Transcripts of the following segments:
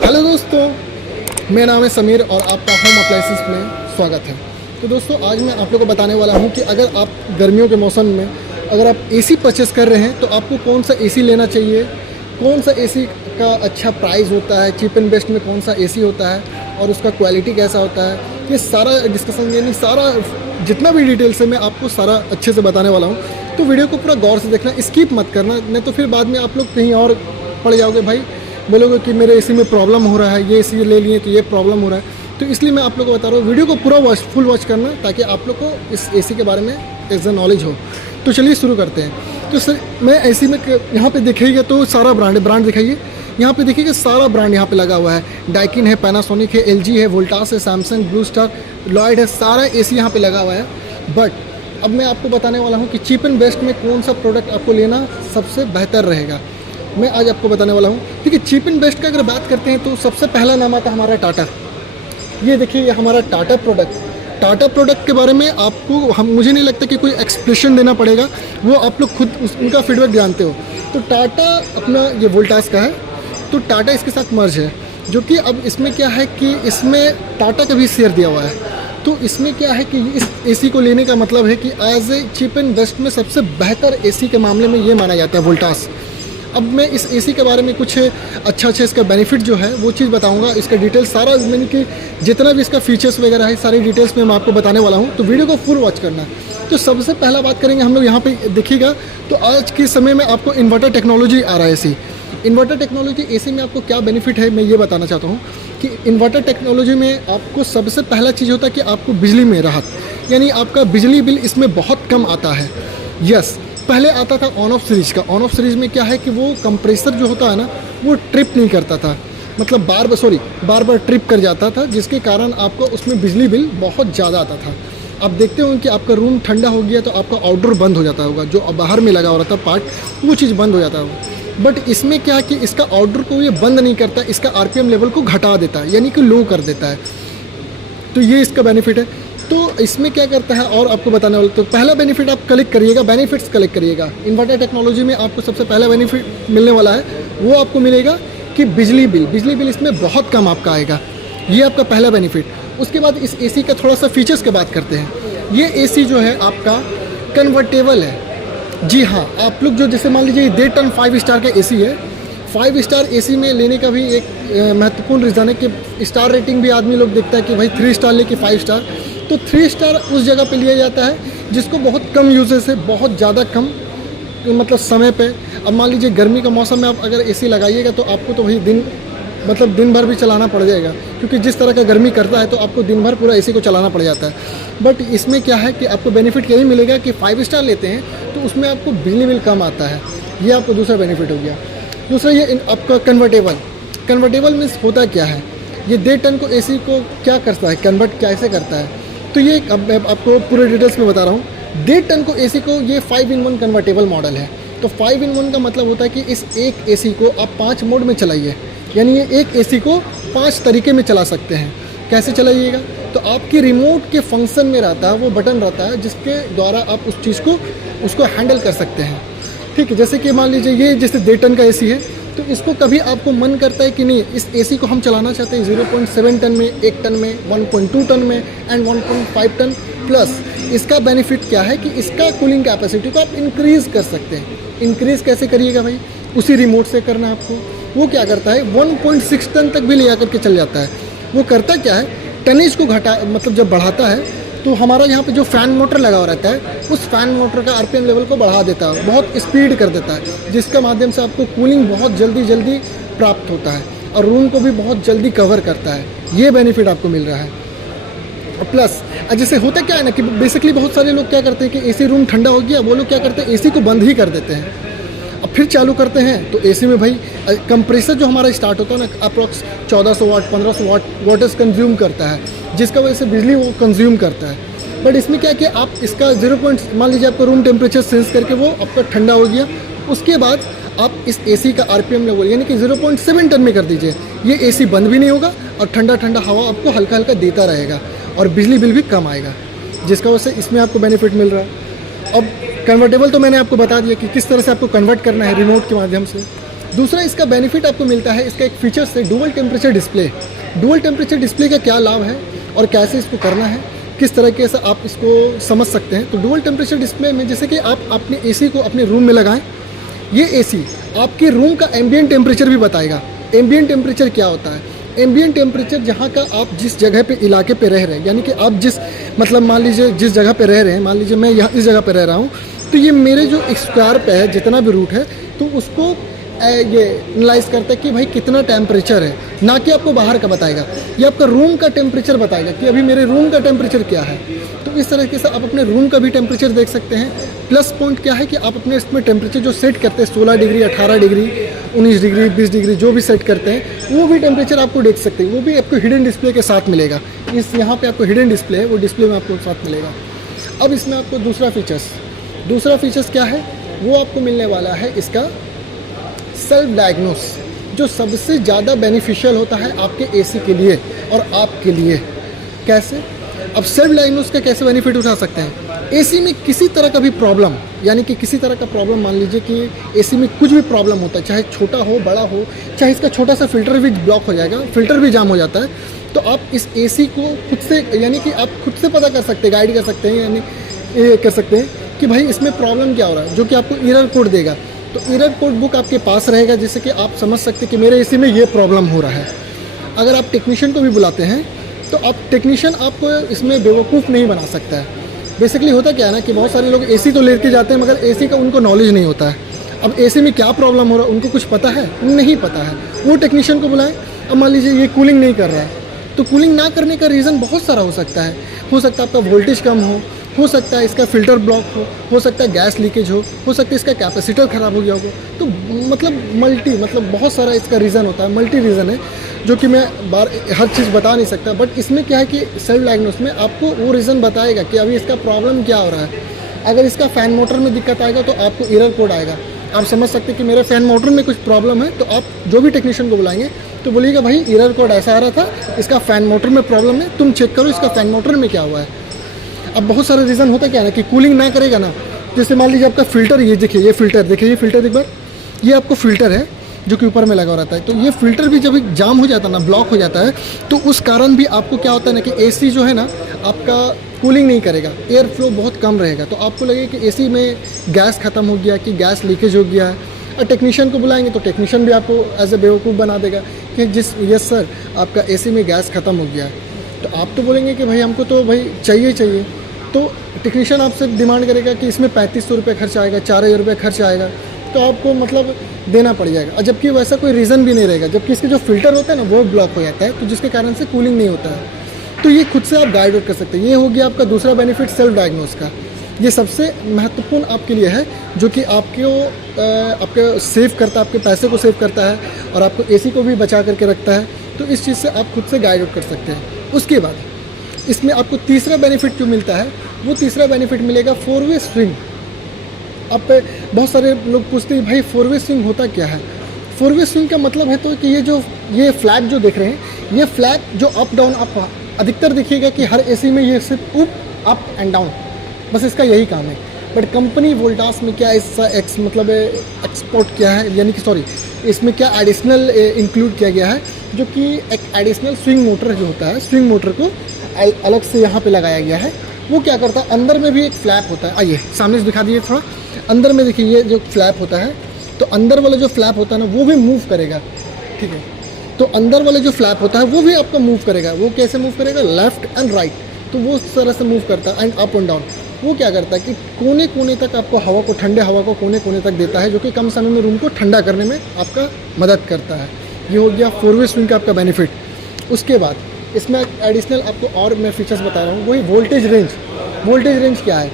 Hello दोस्तों, मेरा नाम है समीर और आपका होम अप्लाइंसेस में स्वागत है। तो दोस्तों, आज मैं आप लोगों को बताने वाला हूं कि अगर आप गर्मियों के मौसम में अगर आप एसी परचेस कर रहे हैं तो आपको कौन सा एसी लेना चाहिए, कौन सा एसी का अच्छा प्राइस होता है, चीप एंड बेस्ट में कौन सा एसी होता है और उसका क्वालिटी कैसा होता है, ये सारा डिस्कशन यानी सारा जितना भी डिटेल्स है मैं आपको सारा अच्छे से बताने वाला हूँ। तो वीडियो को पूरा गौर से देखना, स्किप मत करना, नहीं तो फिर बाद में आप लोग कहीं और पड़ जाओगे, भाई बोलोगे कि मेरे एसी में प्रॉब्लम हो रहा है, ये एसी ले लिए तो ये प्रॉब्लम हो रहा है। तो इसलिए मैं आप लोगों को बता रहा हूँ, वीडियो को पूरा फुल वॉच करना ताकि आप लोग को इस एसी के बारे में एज नॉलेज हो। तो चलिए शुरू करते हैं। तो सर मैं एसी में यहाँ पे देखिएगा तो सारा ब्रांड दिखाइए, यहाँ पे देखिएगा सारा ब्रांड यहाँ पे लगा हुआ है। डाइकिन है, पैनासोनिक है, एलजी है, वोल्टास है, सैमसंग, ब्लू स्टार, लॉयड है, सारा एसी यहाँ पे लगा हुआ है। बट अब मैं आपको बताने वाला हूँ कि चीप एंड बेस्ट में कौन सा प्रोडक्ट आपको लेना सबसे बेहतर रहेगा, मैं आज आपको बताने वाला हूँ। ठीक है, चीप एंड बेस्ट का अगर बात करते हैं तो सबसे पहला नाम आता है हमारा टाटा। ये देखिए, ये हमारा टाटा प्रोडक्ट के बारे में आपको मुझे नहीं लगता कि कोई एक्सप्लेनेशन देना पड़ेगा, वो आप लोग खुद उनका फीडबैक जानते हो। तो टाटा अपना ये वोल्टास का है, तो टाटा इसके साथ मर्ज है, जो कि अब इसमें क्या है कि इसमें टाटा का भी शेयर दिया हुआ है। तो इसमें क्या है कि इस एसी को लेने का मतलब है कि as a cheap and best में सबसे बेहतर एसी के मामले में ये माना जाता है वोल्टास। अब मैं इस एसी के बारे में कुछ अच्छा इसका बेनिफिट जो है वो चीज़ बताऊंगा, इसका डिटेल्स सारा मैंने कि जितना भी इसका फीचर्स वगैरह है सारी डिटेल्स में मैं आपको बताने वाला हूं, तो वीडियो को फुल वॉच करना। तो सबसे पहला बात करेंगे हम लोग यहाँ पे देखिएगा, तो आज के समय में आपको इन्वर्टर टेक्नोलॉजी आ रहा है एसी। इन्वर्टर टेक्नोलॉजी एसी में आपको क्या बेनिफिट है मैं ये बताना चाहता हूँ कि इन्वर्टर टेक्नोलॉजी में आपको सबसे पहला चीज़ होता है कि आपको बिजली में राहत, यानी आपका बिजली बिल इसमें बहुत कम आता है। यस, पहले आता था ऑन ऑफ सीरीज का। ऑन ऑफ सीरीज में क्या है कि वो कंप्रेसर जो होता है ना वो ट्रिप नहीं करता था, मतलब बार बार ट्रिप कर जाता था, जिसके कारण आपको उसमें बिजली बिल बहुत ज़्यादा आता था। आप देखते हो कि आपका रूम ठंडा हो गया तो आपका आउटडोर बंद हो जाता होगा, जो बाहर में लगा हो रहा था पार्ट वो चीज़ बंद हो जाता होगा। बट इसमें क्या है कि इसका आउटडोर को ये बंद नहीं करता, इसका आरपीएम लेवल को घटा देता है, यानी कि लो कर देता है। तो ये इसका बेनिफिट है। तो इसमें क्या करता है और आपको बताने वाला, तो पहला बेनिफिट आप कलेक्ट करिएगा, बेनिफिट्स कलेक्ट करिएगा। इन्वर्टर टेक्नोलॉजी में आपको सबसे पहला बेनिफिट मिलने वाला है, वो आपको मिलेगा कि बिजली बिल इसमें बहुत कम आपका आएगा, ये आपका पहला बेनिफिट। उसके बाद इस एसी का थोड़ा सा फीचर्स की बात करते हैं। ये एसी जो है आपका कन्वर्टेबल है। जी हाँ, आप लोग जो जैसे मान लीजिए 1.5 टन 5 स्टार का एसी है, 5 स्टार एसी में लेने का भी एक महत्वपूर्ण रीज़न है कि स्टार रेटिंग भी आदमी लोग देखता है कि भाई 3 स्टार लेके 5 स्टार। तो 3 स्टार उस जगह पे लिया जाता है जिसको बहुत कम यूजेस है, बहुत ज़्यादा कम मतलब समय पे। अब मान लीजिए गर्मी का मौसम में आप अगर एसी लगाइएगा तो आपको तो भाई दिन भर भी चलाना पड़ जाएगा, क्योंकि जिस तरह का गर्मी करता है तो आपको दिन भर पूरा एसी को चलाना पड़ जाता है। बट इसमें क्या है कि आपको बेनिफिट यही मिलेगा कि 5 स्टार लेते हैं तो उसमें आपको बिजली बिल कम आता है, ये आपको दूसरा बेनिफिट हो गया। दूसरा ये आपका कन्वर्टेबल मीन्स होता क्या है, ये 1.5 टन को एसी को क्या करता है, कन्वर्ट कैसे करता है। तो ये अब मैं आपको पूरे डिटेल्स में बता रहा हूँ। 1.5 टन को एसी को ये 5-in-1 कन्वर्टेबल मॉडल है। तो 5-in-1 का मतलब होता है कि इस एक एसी को आप 5 मोड में चलाइए, यानी ये एक एसी को 5 तरीके में चला सकते हैं। कैसे चलाइएगा, तो आपकी रिमोट के फंक्शन में रहता है, वो बटन रहता है जिसके द्वारा आप उस चीज़ को उसको हैंडल कर सकते हैं। ठीक है, जैसे कि मान लीजिए ये जैसे 1.5 टन का एसी है, तो इसको कभी आपको मन करता है कि नहीं इस एसी को हम चलाना चाहते हैं 0.7 टन में, 1 टन में, 1.2 टन में एंड 1.5 टन प्लस। इसका बेनिफिट क्या है कि इसका कूलिंग कैपेसिटी को आप इंक्रीज़ कर सकते हैं। इंक्रीज़ कैसे करिएगा भाई, उसी रिमोट से करना है आपको। वो क्या करता है 1.6 टन तक भी ले आकर के चल जाता है। वो करता क्या है, टनेज को मतलब जब बढ़ाता है तो हमारा यहाँ पे जो फ़ैन मोटर लगा हुआ रहता है उस फ़ैन मोटर का आरपीएम लेवल को बढ़ा देता है, बहुत स्पीड कर देता है, जिसके माध्यम से आपको कूलिंग बहुत जल्दी प्राप्त होता है और रूम को भी बहुत जल्दी कवर करता है। ये बेनिफिट आपको मिल रहा है। प्लस जैसे होता क्या है ना कि बेसिकली बहुत सारे लोग क्या करते हैं कि एसी रूम ठंडा हो गया, वो लोग क्या करते हैं एसी को बंद ही कर देते हैं, अब फिर चालू करते हैं। तो एसी में भाई कंप्रेसर जो हमारा स्टार्ट होता है ना अप्रॉक्स 1400 वाट 1500 वाटर्स कंज्यूम करता है, जिसका वजह से बिजली वो कंज्यूम करता है। बट इसमें क्या है कि आप इसका मान लीजिए आपका रूम टेम्परेचर सेंस करके वो आपका ठंडा हो गया, उसके बाद आप इस एसी का आरपीएम लेवल यानी कि 0.7 टन में कर दीजिए। ये एसी बंद भी नहीं होगा और ठंडा हवा आपको हल्का हल्का देता रहेगा और बिजली बिल भी कम आएगा, जिसका वजह से इसमें आपको बेनिफिट मिल रहा है। अब कन्वर्टेबल तो मैंने आपको बता दिया कि किस तरह से आपको कन्वर्ट करना है रिमोट के माध्यम से। दूसरा इसका बेनिफिट आपको मिलता है, इसका एक फीचर्स है dual temperature display. Dual temperature display का क्या लाभ है और कैसे इसको करना है, किस तरीके से आप इसको समझ सकते हैं। तो डुअल टेम्परेचर डिस्प्ले में जैसे कि आप अपने एसी को अपने रूम में लगाएं, ये एसी आपके रूम का एम्बिएंट टेम्परेचर भी बताएगा। एम्बिएंट टेम्परेचर क्या होता है? एम्बिएंट टेम्परेचर जहाँ का आप जिस जगह पे इलाके पे रह रहे हैं, यानी कि आप जिस मतलब मान लीजिए जिस जगह पे रह रहे हैं, मान लीजिए मैं यहाँ इस जगह पे रह रहा हूँ, तो ये मेरे जो स्क्वायर पे है जितना भी रूट है तो उसको ये एनालाइज करता है कि भाई कितना टेम्परेचर है, ना कि आपको बाहर का बताएगा। ये आपका रूम का टेम्परेचर बताएगा कि अभी मेरे रूम का टेम्परेचर क्या है। तो इस तरीके से आप अपने रूम का भी टेम्परेचर देख सकते हैं। प्लस पॉइंट क्या है कि आप अपने इसमें टेम्परेचर जो सेट करते हैं 16 डिग्री, 18 डिग्री, 19 डिग्री, 20 डिग्री जो भी सेट करते हैं वो भी टेम्परेचर आपको देख सकते हैं। वो भी आपको हिडन डिस्प्ले के साथ मिलेगा। इस यहाँ पे आपको हिडन डिस्प्ले है, वो डिस्प्ले में आपको साथ मिलेगा। अब इसमें आपको दूसरा फीचर्स क्या है, वो आपको मिलने वाला है इसका सेल्फ डायग्नोस, जो सबसे ज़्यादा बेनिफिशियल होता है आपके एसी के लिए और आपके लिए। कैसे? अब सेल्फ डायग्नोस का कैसे बेनिफिट उठा सकते हैं? एसी में किसी तरह का भी प्रॉब्लम, यानी कि किसी तरह का प्रॉब्लम, मान लीजिए कि एसी में कुछ भी प्रॉब्लम होता है, चाहे छोटा हो बड़ा हो, चाहे इसका छोटा सा फिल्टर भी ब्लॉक हो जाएगा, फिल्टर भी जाम हो जाता है, तो आप इस एसी को खुद से, यानी कि आप खुद से पता कर सकते हैं, गाइड कर सकते हैं, यानी ये कर सकते हैं कि भाई इसमें प्रॉब्लम क्या हो रहा है, जो कि आपको एरर कोड देगा। तो एरर कोड बुक आपके पास रहेगा, जिससे कि आप समझ सकते हैं कि मेरे एसी में ये प्रॉब्लम हो रहा है। अगर आप टेक्नीशियन को भी बुलाते हैं तो आप टेक्नीशियन आपको इसमें बेवकूफ़ नहीं बना सकता है। बेसिकली होता क्या है ना कि बहुत सारे लोग एसी तो लेके जाते हैं, मगर एसी का उनको नॉलेज नहीं होता है। अब एसी में क्या प्रॉब्लम हो रहा है उनको कुछ पता है? नहीं पता है। वो टेक्नीशियन को बुलाएं। अब मान लीजिए ये कूलिंग नहीं कर रहा है, तो कूलिंग ना करने का रीज़न बहुत सारा हो सकता है। हो सकता है आपका वोल्टेज कम हो सकता है इसका फ़िल्टर ब्लॉक हो सकता है गैस लीकेज हो सकता है इसका कैपेसिटर ख़राब हो गया हो। तो मतलब बहुत सारा इसका रीज़न होता है, मल्टी रीज़न है, जो कि मैं हर चीज़ बता नहीं सकता। बट इसमें क्या है कि सेल्फ डायग्नोस में आपको वो रीज़न बताएगा कि अभी इसका प्रॉब्लम क्या हो रहा है। अगर इसका फ़ैन मोटर में दिक्कत आएगा तो आपको एरर कोड आएगा, आप समझ सकते हैं कि मेरे फ़ैन मोटर में कुछ प्रॉब्लम है। तो आप जो भी टेक्नीशियन को बुलाएंगे तो बोलिएगा भाई एरर कोड ऐसा आ रहा था, इसका फ़ैन मोटर में प्रॉब्लम है, तुम चेक करो इसका फ़ैन मोटर में क्या हुआ है। अब बहुत सारे रीज़न होता क्या है ना कि कूलिंग ना करेगा ना, जैसे मान लीजिए आपका फ़िल्टर, ये देखिए ये फ़िल्टर एक बार, ये आपको फ़िल्टर है जो कि ऊपर में लगा रहता है। तो ये फ़िल्टर भी जब जाम हो जाता है ना, ब्लॉक हो जाता है, तो उस कारण भी आपको क्या होता है ना कि एसी जो है ना आपका कूलिंग नहीं करेगा, एयर फ्लो बहुत कम रहेगा। तो आपको लगेगा कि एसी में गैस ख़त्म हो गया, कि गैस लीकेज हो गया है। और टेक्नीशियन को बुलाएंगे तो टेक्नीशियन भी आपको एज ए बेवकूफ़ बना देगा कि यस सर आपका एसी में गैस ख़त्म हो गया है। तो आप तो बोलेंगे कि भाई हमको तो भाई चाहिए। तो टेक्नीशियन आपसे डिमांड करेगा कि इसमें 3500 रुपये खर्च आएगा, 4000 रुपये खर्च आएगा, तो आपको मतलब देना पड़ जाएगा। और जबकि वैसा कोई रीज़न भी नहीं रहेगा, जबकि इसके जो फ़िल्टर होता है ना वो ब्लॉक हो जाता है, तो जिसके कारण से कूलिंग नहीं होता है। तो ये खुद से आप गाइड आउट कर सकते हैं। ये हो गया आपका दूसरा बेनिफिट सेल्फ डायग्नोस का। ये सबसे महत्वपूर्ण आपके लिए है, जो कि आपके सेव करता है, आपके पैसे को सेव करता है और आपको एसी को भी बचा करके रखता है। तो इस चीज़ से आप खुद से गाइड आउट कर सकते हैं। उसके बाद इसमें आपको तीसरा बेनिफिट जो मिलता है, वो तीसरा बेनिफिट मिलेगा 4-वे स्विंग। अब बहुत सारे लोग पूछते हैं भाई 4-वे स्विंग होता क्या है। 4-वे स्विंग का मतलब है तो कि ये फ्लैग जो देख रहे हैं, ये फ्लैग जो अप डाउन, आप अधिकतर देखिएगा कि हर एसी में ये सिर्फ अप एंड डाउन, बस इसका यही काम है। बट कंपनी वोल्टास में क्या इसका एक्सपोर्ट किया है, यानी कि सॉरी इसमें क्या एडिशनल इंक्लूड किया गया है, जो कि एक एडिशनल स्विंग मोटर जो होता है, स्विंग मोटर को अलग से यहाँ पे लगाया गया है। वो क्या करता है, अंदर में भी एक फ्लैप होता है। आइए सामने से दिखा दीजिए थोड़ा। अंदर में देखिए ये जो फ्लैप होता है, तो अंदर वाला जो फ्लैप होता है ना वो भी मूव करेगा, ठीक है। तो अंदर वाला जो फ्लैप होता है वो भी आपका मूव करेगा। वो कैसे मूव करेगा, लेफ्ट एंड राइट, तो वो उस तरह से मूव करता है, एंड अप एंड डाउन। वो क्या करता है कि कोने कोने तक आपको हवा को, ठंडे हवा को कोने कोने तक देता है, जो कि कम समय में रूम को ठंडा करने में आपका मदद करता है। ये हो गया 4-वे स्विंग का आपका बेनिफिट। उसके बाद इसमें एडिशनल आपको और मैं फीचर्स बता रहा हूँ, वही वोल्टेज रेंज। वोल्टेज रेंज क्या है,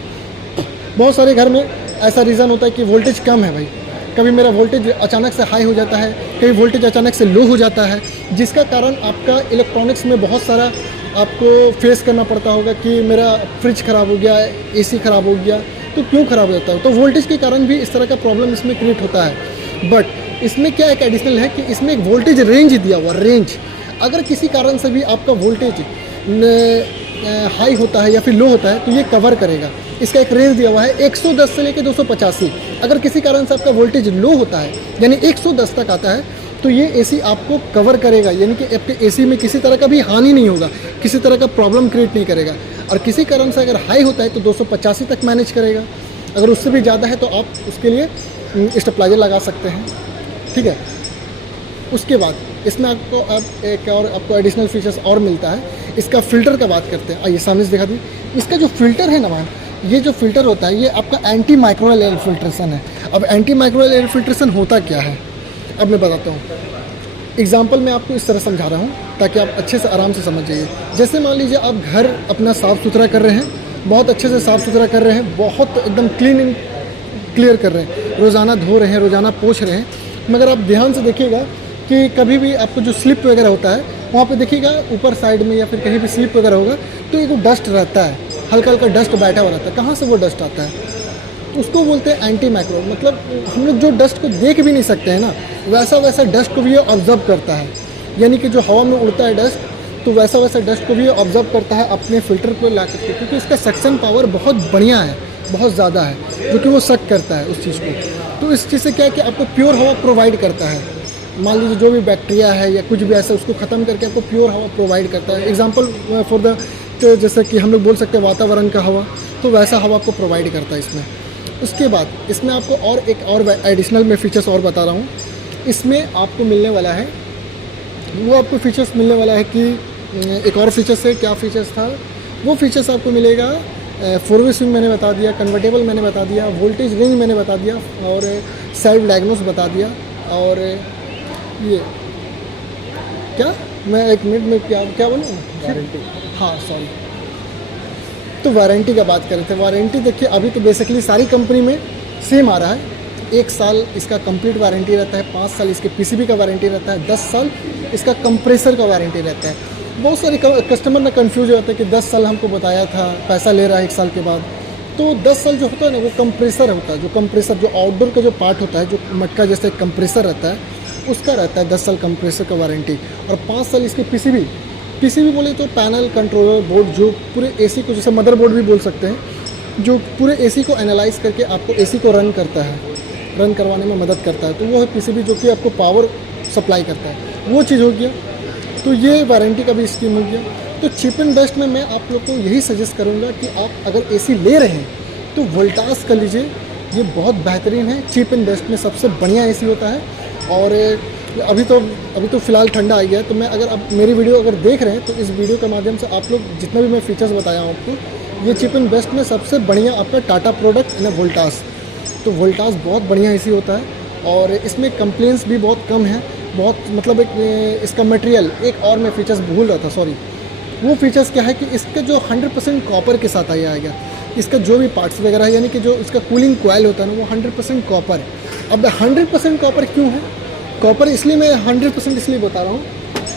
बहुत सारे घर में ऐसा रीज़न होता है कि वोल्टेज कम है भाई, कभी मेरा वोल्टेज अचानक से हाई हो जाता है, कभी वोल्टेज अचानक से लो हो जाता है, जिसका कारण आपका इलेक्ट्रॉनिक्स में बहुत सारा आपको फेस करना पड़ता होगा कि मेरा फ्रिज ख़राब हो गया, एसी ख़राब हो गया। तो क्यों ख़राब हो जाता है, तो वोल्टेज के कारण भी इस तरह का प्रॉब्लम इसमें क्रिएट होता है। बट इसमें क्या एक एडिशनल है कि इसमें एक वोल्टेज रेंज दिया हुआ, रेंज। अगर किसी कारण से भी आपका वोल्टेज हाई होता है या फिर लो होता है तो ये कवर करेगा। इसका एक रेंज दिया हुआ है 110 से लेकर 285। अगर किसी कारण से आपका वोल्टेज लो होता है यानी 110 तक आता है तो ये एसी आपको कवर करेगा, यानी कि आपके एसी में किसी तरह का भी हानि नहीं होगा, किसी तरह का प्रॉब्लम क्रिएट नहीं करेगा। और किसी कारण से अगर हाई होता है तो 285 तक मैनेज करेगा। अगर उससे भी ज़्यादा है तो आप उसके लिए स्टेबलाइजर लगा सकते हैं, ठीक है। उसके बाद इसमें आपको अब एक और आपको एडिशनल फीचर्स और मिलता है। इसका फ़िल्टर का बात करते हैं, आइए सामने से दिखा दी। इसका जो फ़िल्टर है ना मैम, ये जो फ़िल्टर होता है ये आपका एंटी माइक्रोवेल एयर फिल्ट्रेशन है। अब एंटी माइक्रोवेल एयर फिल्ट्रेशन होता क्या है अब मैं बताता हूँ। एग्जाम्पल मैं आपको इस तरह समझा रहा हूँ ताकि आप अच्छे से आराम से समझ जाइए। जैसे मान लीजिए आप घर अपना साफ़ सुथरा कर रहे हैं, बहुत अच्छे से साफ़ सुथरा कर रहे हैं, बहुत एकदम क्लीन एंड क्लियर कर रहे हैं, रोज़ाना धो रहे हैं, रोज़ाना पोंछ रहे हैं, मगर आप ध्यान से देखिएगा कि कभी भी आपको जो स्लिप वगैरह होता है वहाँ पे देखिएगा ऊपर साइड में या फिर कहीं भी स्लिप वगैरह होगा तो एक डस्ट रहता है, हल्का हल्का डस्ट बैठा हुआ रहता है। कहाँ से वो डस्ट आता है? उसको बोलते हैं एंटी माइक्रो, मतलब हम लोग जो डस्ट को देख भी नहीं सकते हैं ना, वैसा डस्ट को भी ये ऑब्जर्व करता है। यानी कि जो हवा में उड़ता है डस्ट, तो वैसा डस्ट को भी ये ऑब्जर्व करता है अपने फ़िल्टर को ला करके, क्योंकि इसका सक्शन पावर बहुत बढ़िया है, बहुत ज़्यादा है, जो कि वो सक करता है उस चीज़ को। तो इस चीज़ से क्या है कि आपको प्योर हवा प्रोवाइड करता है। मान लीजिए जो भी बैक्टीरिया है या कुछ भी ऐसा, उसको ख़त्म करके आपको प्योर हवा प्रोवाइड करता है। एग्जाम्पल फॉर द, तो जैसे कि हम लोग बोल सकते हैं वातावरण का हवा, तो वैसा हवा आपको प्रोवाइड करता है इसमें। उसके बाद इसमें आपको और एक और एडिशनल में फ़ीचर्स और बता रहा हूँ। इसमें आपको मिलने वाला है, वो आपको फ़ीचर्स मिलने वाला है कि एक और फीचर्स है। क्या फ़ीचर्स था? वो फीचर्स आपको मिलेगा 4-वे स्विंग मैंने बता दिया, कन्वर्टेबल मैंने बता दिया, वोल्टेज रेंज मैंने बता दिया, और सेल्फ डायग्नोस बता दिया। और ये क्या, मैं एक मिनट में क्या बोलूँ, वारंटी, हाँ सॉरी, तो वारंटी का बात कर रहे थे। वारंटी देखिए अभी तो बेसिकली सारी कंपनी में सेम आ रहा है। 1 साल इसका कंप्लीट वारंटी रहता है, 5 साल इसके पीसीबी का वारंटी रहता है, 10 साल इसका कंप्रेसर का वारंटी रहता है। बहुत सारे कस्टमर ना कंफ्यूज होता है कि 10 साल हमको बताया था, पैसा ले रहा है 1 साल के बाद। तो 10 साल जो होता है ना वो कंप्रेसर होता है, जो कंप्रेसर जो आउटडोर का जो पार्ट होता है, जो मटका जैसे कंप्रेसर रहता है, उसका रहता है 10 साल कंप्रेसर का वारंटी। और 5 साल इसके पीसीबी बोले तो पैनल कंट्रोलर बोर्ड, जो पूरे एसी को, जैसे मदरबोर्ड भी बोल सकते हैं, जो पूरे एसी को एनालाइज करके आपको एसी को रन करता है, रन करवाने में मदद करता है। तो वो है पीसीबी जो कि आपको पावर सप्लाई करता है, वो चीज़ हो गया। तो ये वारंटी का भी स्कीम हो गया। तो चीप एंड बेस्ट में मैं आप लोग को यही सजेस्ट करूँगा कि आप अगर एसी ले रहे हैं तो वोल्टास कर लीजिए, ये बहुत बेहतरीन है। चीप एंड बेस्ट में सबसे बढ़िया एसी होता है। और अभी तो फ़िलहाल ठंडा आ गया है, तो मैं अगर आप मेरी वीडियो अगर देख रहे हैं तो इस वीडियो के माध्यम से आप लोग जितना भी मैं फीचर्स बताया हूँ आपको, ये चीप एंड बेस्ट में सबसे बढ़िया आपका टाटा प्रोडक्ट है ना, वोल्टास। तो वोल्टास बहुत बढ़िया एसी होता है और इसमें कंप्लेंट्स भी बहुत कम है। बहुत मतलब एक इसका मटेरियल, एक और मैं फीचर्स भूल रहा था, सॉरी। वो फीचर्स क्या है कि इसका जो 100% कॉपर के साथ आएगा। इसका जो भी पार्ट्स वगैरह है, यानी कि जो इसका कूलिंग कॉइल होता है ना, वो 100% कॉपर है। अब 100% कॉपर क्यों है? कॉपर इसलिए मैं 100% इसलिए बता रहा हूँ,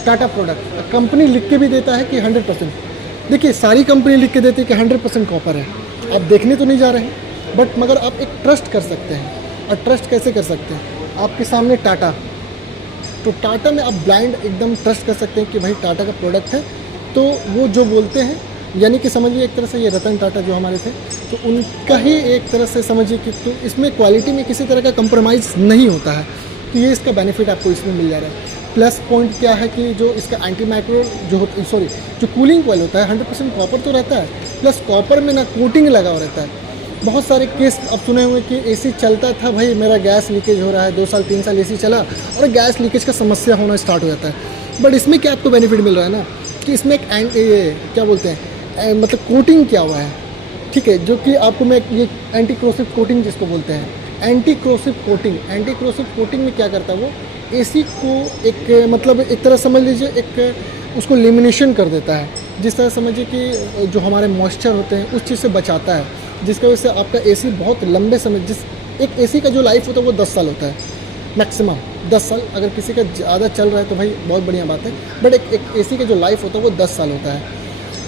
टाटा प्रोडक्ट कंपनी लिख के भी देता है कि 100%। देखिए सारी कंपनी लिख के देती है कि 100% कॉपर है, आप देखने तो नहीं जा रहे हैं, बट मगर आप एक ट्रस्ट कर सकते हैं। और ट्रस्ट कैसे कर सकते हैं? आपके सामने टाटा, तो टाटा में आप ब्लाइंड एकदम ट्रस्ट कर सकते हैं कि भाई टाटा का प्रोडक्ट है, तो वो जो बोलते हैं, यानी कि समझिए एक तरह से ये रतन टाटा जो हमारे थे, तो उनका ही एक तरह से समझिए कि तो इसमें क्वालिटी में किसी तरह का कंप्रोमाइज़ नहीं होता है। तो ये इसका बेनिफिट आपको इसमें मिल जा रहा है। प्लस पॉइंट क्या है कि जो इसका एंटी माइक्रो जो कूलिंग कॉइल होता है 100% कॉपर तो रहता है, प्लस कॉपर में ना कोटिंग लगा हुआ रहता है। बहुत सारे केस अब सुने हुए कि एसी चलता था, भाई मेरा गैस लीकेज हो रहा है, 2 साल 3 साल एसी चला और गैस लीकेज का समस्या होना स्टार्ट हो जाता है। बट इसमें क्या आपको बेनिफिट मिल रहा है ना कि इसमें एक क्या बोलते हैं, मतलब कोटिंग किया हुआ है, ठीक है, जो कि आपको मैं ये एंटी क्रोसिव कोटिंग जिसको बोलते हैं, एंटी क्रोसिव कोटिंग में क्या करता है, वो एसी को एक मतलब एक तरह समझ लीजिए एक उसको लेमिनेशन कर देता है। जिस तरह समझिए कि जो हमारे मॉइस्चर होते हैं उस चीज़ से बचाता है, जिसकी वजह से आपका एसी बहुत लंबे समय, जिस एक एसी का जो लाइफ होता है वो 10 साल होता है मैक्सिमम, 10 साल। अगर किसी का ज़्यादा चल रहा है तो भाई बहुत बढ़िया बात है, बट एक एसी का जो लाइफ होता है वो 10 साल होता है।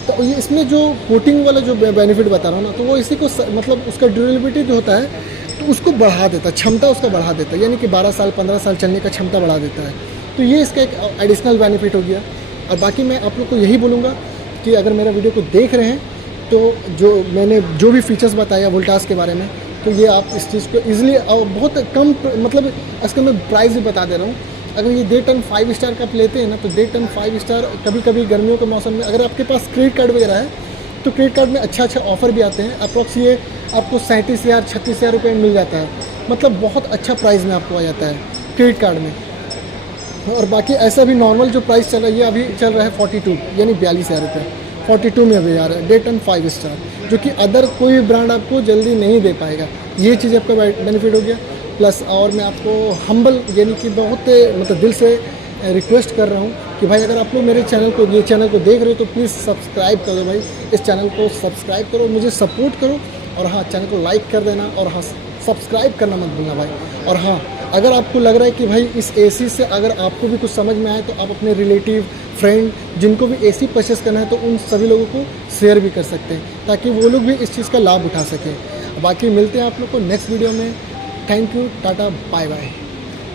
तो ये इसमें जो कोटिंग वाला जो बेनिफिट बता रहा हूँ ना, तो वो इसी को मतलब उसका ड्यूरेबिलिटी जो होता है तो उसको बढ़ा देता है, क्षमता उसका बढ़ा देता है, यानी कि 12 साल 15 साल चलने का क्षमता बढ़ा देता है। तो ये इसका एक एडिशनल बेनिफिट हो गया। और बाकी मैं आप लोग को यही बोलूँगा कि अगर मेरा वीडियो को देख रहे हैं तो मैंने जो भी फीचर्स बताया वोल्टास के बारे में, तो ये आप इस चीज़ को ईज़िली और बहुत कम, मतलब इसका मैं प्राइस भी बता दे रहा हूँ। अगर ये डे 10 5 स्टार का आप लेते हैं ना, तो डे 10 5 स्टार कभी कभी गर्मियों के मौसम में अगर आपके पास क्रेडिट कार्ड वगैरह है तो क्रेडिट कार्ड में अच्छा ऑफ़र भी आते हैं। अप्रॉक्स ये आपको 37,000 36,000 रुपये में मिल जाता है, मतलब बहुत अच्छा प्राइस में आपको आ जाता है क्रेडिट कार्ड में। और बाकी ऐसा भी नॉर्मल जो प्राइस चल रहा है, ये अभी चल रहा है 42 यानी 42,000 रुपये, 42 में अभी आ रहा है डे 10 5 स्टार, जो कि अदर कोई ब्रांड आपको जल्दी नहीं दे पाएगा। ये चीज़ आपका बेनिफिट हो गया। प्लस और मैं आपको हम्बल यानी कि बहुत मतलब दिल से रिक्वेस्ट कर रहा हूँ कि भाई अगर आप लोग मेरे ये चैनल को देख रहे हो तो प्लीज़ सब्सक्राइब कर दो भाई, इस चैनल को सब्सक्राइब करो, मुझे सपोर्ट करो। और हाँ, चैनल को लाइक कर देना और हाँ सब्सक्राइब करना मत भूलना भाई। और हाँ, अगर आपको लग रहा है कि भाई इस एसी से अगर आपको भी कुछ समझ में आए तो आप अपने रिलेटिव फ्रेंड जिनको भी एसी परचेस करना है तो उन सभी लोगों को शेयर भी कर सकते हैं, ताकि वो लोग भी इस चीज़ का लाभ उठा सकें। बाकी मिलते हैं आप लोग को नेक्स्ट वीडियो में। थैंक यू, टाटा, बाय बाय।